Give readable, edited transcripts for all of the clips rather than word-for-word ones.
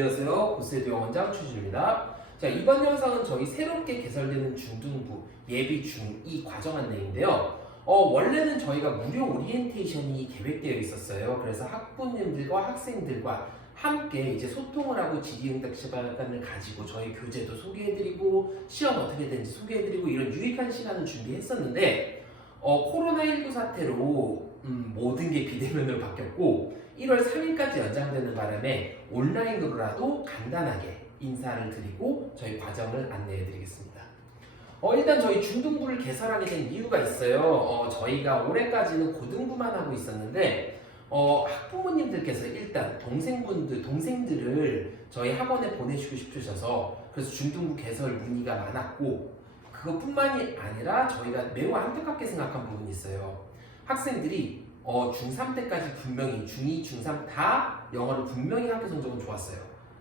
안녕하세요. 고세드 원장 최준입니다. 자, 이번 영상은 저희 새롭게 개설되는 중등부 예비 중2 과정 안내인데요. 원래는 저희가 무료 오리엔테이션이 계획되어 있었어요. 그래서 학부모님들과 학생들과 함께 이제 소통을 하고 질의응답 시간을 가지고 저희 교재도 소개해드리고 시험 어떻게 되는지 소개해드리고 이런 유익한 시간을 준비했었는데 코로나19 사태로 모든 게 비대면으로 바뀌었고 1월 3일까지 연장되는 바람에 온라인으로라도 간단하게 인사를 드리고 저희 과정을 안내해 드리겠습니다. 일단 저희 중등부를 개설하게 된 이유가 있어요. 저희가 올해까지는 고등부만 하고 있었는데 학부모님들께서 일단 동생들을 저희 학원에 보내시고 싶으셔서 그래서 중등부 개설 문의가 많았고 그것뿐만이 아니라 저희가 매우 안타깝게 생각한 부분이 있어요. 학생들이 중3 때까지 분명히 중2, 중3 다 영어를 분명히 학교 성적은 좋았어요.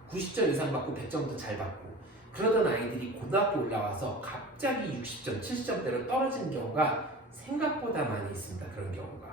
90점 이상 받고 100점도 잘 받고 그러던 아이들이 고등학교 올라와서 갑자기 60점, 70점대로 떨어지는 경우가 생각보다 많이 있습니다. 그런 경우가.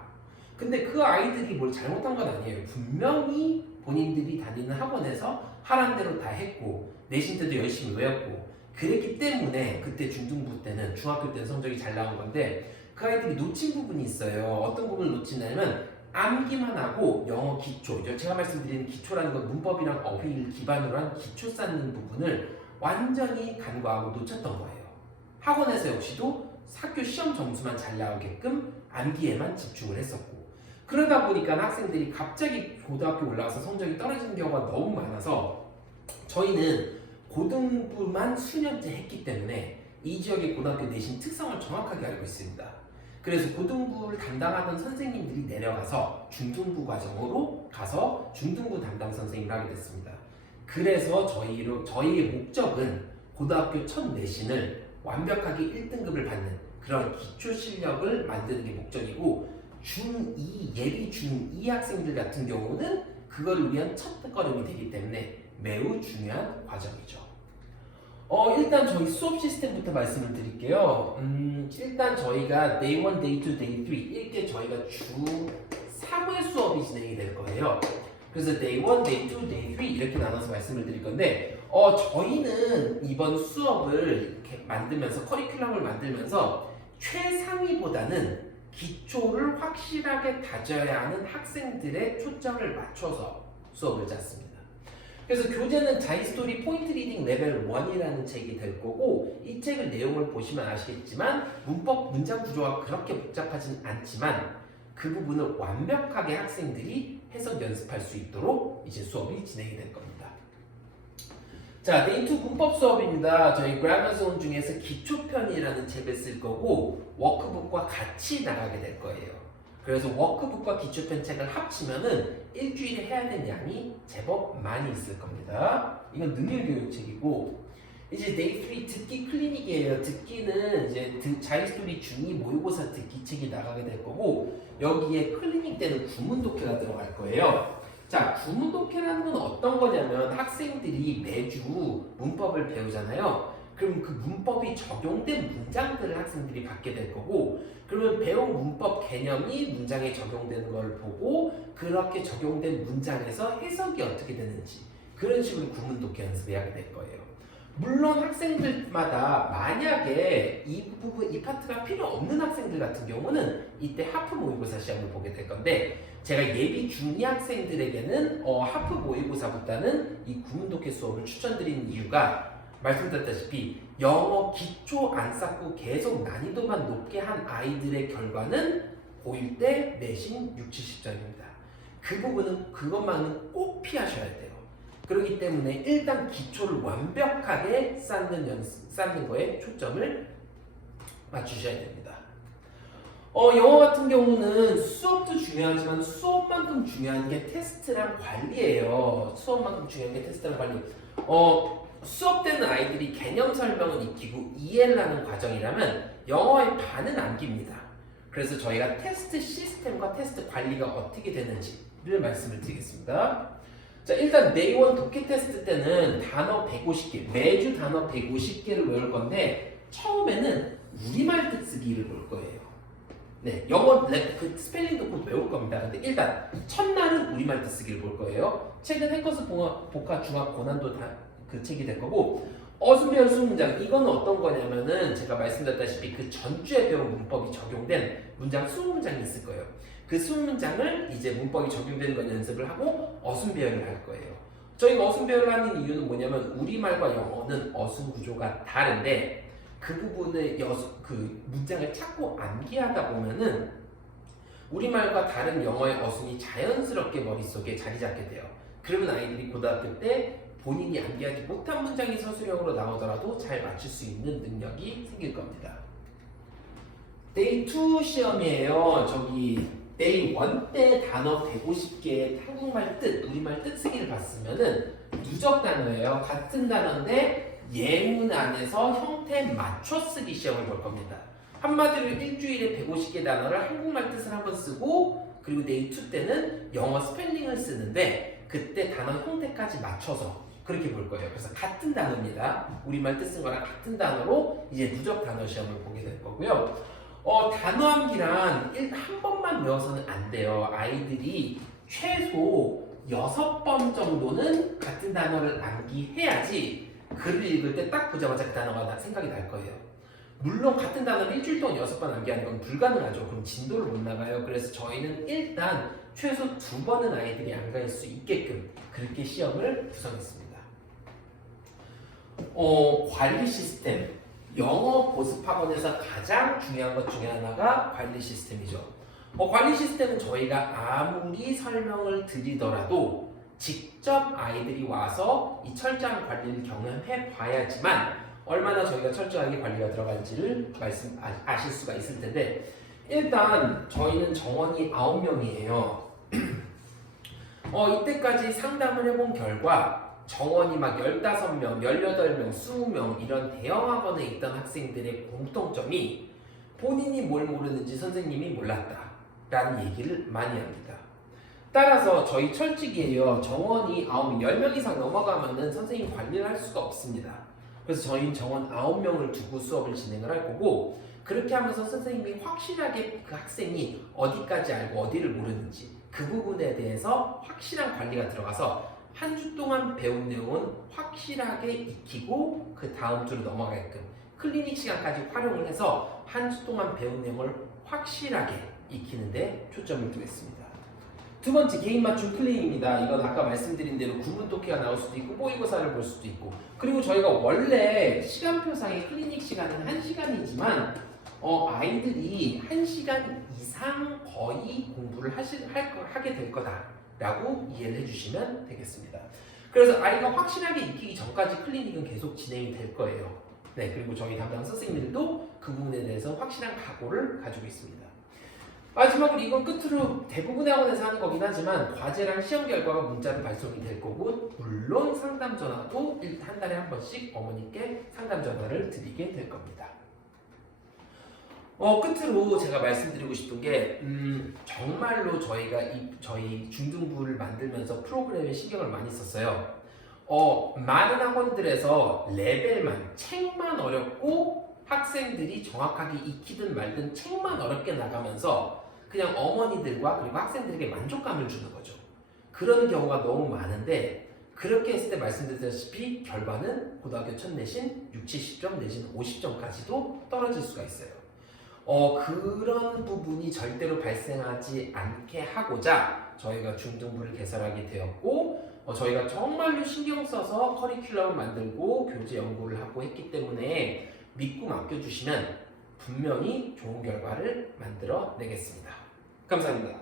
근데 그 아이들이 뭘 잘못한 건 아니에요. 분명히 본인들이 다니는 학원에서 하라는 대로 다 했고 내신 때도 열심히 외웠고 그랬기 때문에 그때 중등부 때는 중학교 때는 성적이 잘 나온 건데 그 아이들이 놓친 부분이 있어요. 어떤 부분을 놓치냐면 암기만 하고 영어 기초, 제가 말씀드리는 기초라는 건 문법이랑 어휘를 기반으로 한 기초 쌓는 부분을 완전히 간과하고 놓쳤던 거예요. 학원에서 역시도 학교 시험 점수만 잘 나오게끔 암기에만 집중을 했었고 그러다 보니까 학생들이 갑자기 고등학교 올라와서 성적이 떨어지는 경우가 너무 많아서 저희는 고등부만 수년째 했기 때문에 이 지역의 고등학교 내신 특성을 정확하게 알고 있습니다. 그래서 고등부를 담당하던 선생님들이 내려가서 중등부 과정으로 가서 중등부 담당 선생님을 하게 됐습니다. 그래서 저희의 목적은 고등학교 첫 내신을 완벽하게 1등급을 받는 그런 기초 실력을 만드는 게 목적이고 중2, 예비 중2 학생들 같은 경우는 그걸 위한 첫 걸음이 되기 때문에 매우 중요한 과정이죠. 일단 저희 수업 시스템부터 말씀을 드릴게요. 일단 저희가 Day 1, Day 2, Day 3 이렇게 저희가 주 3회 수업이 진행이 될 거예요. 그래서 Day 1, Day 2, Day 3 이렇게 나눠서 말씀을 드릴 건데 저희는 이번 수업을 이렇게 만들면서 커리큘럼을 만들면서 최상위보다는 기초를 확실하게 다져야 하는 학생들의 초점을 맞춰서 수업을 짰습니다. 그래서 교재는 자이스토리 포인트 리딩 레벨 1이라는 책이 될 거고 이 책의 내용을 보시면 아시겠지만 문법 문장 구조가 그렇게 복잡하진 않지만 그 부분을 완벽하게 학생들이 해석 연습할 수 있도록 이제 수업이 진행이 될 겁니다. 자, Day 2 문법 수업입니다. 저희 그라머 존 중에서 기초편이라는 책을 쓸 거고 워크북과 같이 나가게 될 거예요. 그래서 워크북과 기초편 책을 합치면은 일주일에 해야 되는 양이 제법 많이 있을 겁니다. 이건 능률교육책이고 이제 Day 3 듣기 클리닉이에요. 듣기는 이제 자이스토리 중2 모의고사 듣기 책이 나가게 될 거고 여기에 클리닉 때는 구문독해가 들어갈 거예요. 자, 구문독해라는 건 어떤 거냐면 학생들이 매주 문법을 배우잖아요. 그럼 그 문법이 적용된 문장들을 학생들이 받게 될 거고 그러면 배운 문법 개념이 문장에 적용되는 걸 보고 그렇게 적용된 문장에서 해석이 어떻게 되는지 그런 식으로 구문독해 연습을 하게 될 거예요. 물론 학생들마다 만약에 이 부분, 이 파트가 필요 없는 학생들 같은 경우는 이때 하프 모의고사 시험을 보게 될 건데 제가 예비 중2 학생들에게는 하프 모의고사보다는 이 구문독해 수업을 추천드리는 이유가 말씀드렸다시피 영어 기초 안 쌓고 계속 난이도만 높게 한 아이들의 결과는 고1 때 내신 60, 70점입니다. 그 부분은 그것만은 꼭 피하셔야 돼요. 그렇기 때문에 일단 기초를 완벽하게 쌓는 거에 초점을 맞추셔야 됩니다. 영어 같은 경우는 수업도 중요하지만 수업만큼 중요한 게 테스트랑 관리예요. 수업만큼 중요한 게 테스트랑 관리. 수업 때는 아이들이 개념 설명은 익히고 이해를 과정이라면 영어의 반은 암기입니다. 그래서 저희가 테스트 시스템과 테스트 관리가 어떻게 되는지를 말씀을 드리겠습니다. 자, 일단 Day 1 독해 테스트 때는 단어 150개, 매주 단어 150개를 외울 건데 처음에는 우리말 뜻쓰기를 볼 거예요. 네, 영어 그 스펠링도 곧 외울 겁니다. 근데 일단 첫날 우리말은 우리말 뜻쓰기를 볼 거예요. 책은 해커스 복합 중학 고난도 그 책이 될 거고, 어순 배열 수문장 이거는 어떤 거냐면은 제가 말씀드렸다시피 그 전주에 배운 문법이 적용된 문장 20문장이 있을 거예요. 그 20문장을 이제 문법이 적용되는 건 연습을 하고 어순 배열을 할 거예요. 저희가 어순 배열을 하는 이유는 뭐냐면 우리말과 영어는 어순 구조가 다른데 그 부분을 그 문장을 찾고 암기하다 보면은 우리말과 다른 영어의 어순이 자연스럽게 머릿속에 자리 잡게 돼요. 그러면 아이들이 고등학교 때 본인이 암기하지 못한 문장이 서술형으로 나오더라도 잘 맞출 수 있는 능력이 생길 겁니다. 데이 2 시험이에요. 저기 데이 1 때 단어 150개의 한국말 뜻, 우리말 뜻쓰기를 봤으면은 누적 단어예요. 같은 단어인데 예문 안에서 형태 맞춰 쓰기 시험을 볼 겁니다. 한마디로 일주일에 150개 단어를 한국말 뜻을 한번 쓰고 그리고 데이 2 때는 영어 스펠링을 쓰는데 그때 단어 형태까지 맞춰서 그렇게 볼 거예요. 그래서 같은 단어입니다. 우리말 뜻 쓴 거랑 같은 단어로 이제 누적 단어 시험을 보게 될 거고요. 단어 암기란 한 번만 외워서는 안 돼요. 아이들이 최소 6번 정도는 같은 단어를 암기해야지 글을 읽을 때 딱 보자마자 그 단어가 생각이 날 거예요. 물론 같은 단어를 일주일 동안 6번 암기하는 건 불가능하죠. 그럼 진도를 못 나가요. 그래서 저희는 일단 최소 2번은 아이들이 암기할 수 있게끔 그렇게 시험을 구성했습니다. 관리 시스템. 영어 보습학원에서 가장 중요한 것 중에 하나가 관리 시스템이죠. 관리 시스템은 저희가 아무리 설명을 드리더라도 직접 아이들이 와서 이 철저한 관리를 경험해 봐야지만 얼마나 저희가 철저하게 관리가 들어갈지를 아실 수가 있을 텐데 일단 저희는 정원이 9명이에요. 이때까지 상담을 해본 결과 정원이 막 15명, 18명, 20명 이런 대형 학원에 있던 학생들의 공통점이 본인이 뭘 모르는지 선생님이 몰랐다 라는 얘기를 많이 합니다. 따라서 저희 철칙이에요. 정원이 9명, 10명 이상 넘어가면은 선생님 관리를 할 수가 없습니다. 그래서 저희는 정원 9명을 두고 수업을 진행을 할 거고 그렇게 하면서 선생님이 확실하게 그 학생이 어디까지 알고 어디를 모르는지 그 부분에 대해서 확실한 관리가 들어가서 한 주 동안 배운 내용은 확실하게 익히고 그 다음 주로 넘어가게끔 클리닉 시간까지 활용을 해서 한 주 동안 배운 내용을 확실하게 익히는데 초점을 두겠습니다. 두 번째 개인 맞춤 클리닉입니다. 이건 아까 말씀드린 대로 구문 독해가 나올 수도 있고 모의고사를 볼 수도 있고 그리고 저희가 원래 시간표상의 클리닉 시간은 1시간이지만 아이들이 1시간 이상 거의 공부를 하게 될 거다라고 이해를 해주시면 되겠습니다. 그래서 아이가 확실하게 익히기 전까지 클리닉은 계속 진행이 될 거예요. 네, 그리고 저희 담당 선생님들도 그 부분에 대해서 확실한 각오를 가지고 있습니다. 마지막으로 이건 끝으로 대부분의 학원에서 하는 거긴 하지만 과제랑 시험 결과가 문자로 발송이 될 거고 물론 상담 전화도 한 달에 한 번씩 어머니께 상담 전화를 드리게 될 겁니다. 끝으로 제가 말씀드리고 싶은 게 정말로 저희가 저희 중등부를 만들면서 프로그램에 신경을 많이 썼어요. 많은 학원들에서 레벨만 책만 어렵고 학생들이 정확하게 익히든 말든 책만 어렵게 나가면서 그냥 어머니들과 그리고 학생들에게 만족감을 주는 거죠. 그런 경우가 너무 많은데 그렇게 했을 때 말씀드렸다시피 결과는 고등학교 첫 내신 60, 70점 내신 50점까지도 떨어질 수가 있어요. 그런 부분이 절대로 발생하지 않게 하고자 저희가 중등부를 개설하게 되었고 저희가 정말로 신경 써서 커리큘럼을 만들고 교재 연구를 하고 했기 때문에 믿고 맡겨주시면 분명히 좋은 결과를 만들어 내겠습니다. 감사합니다.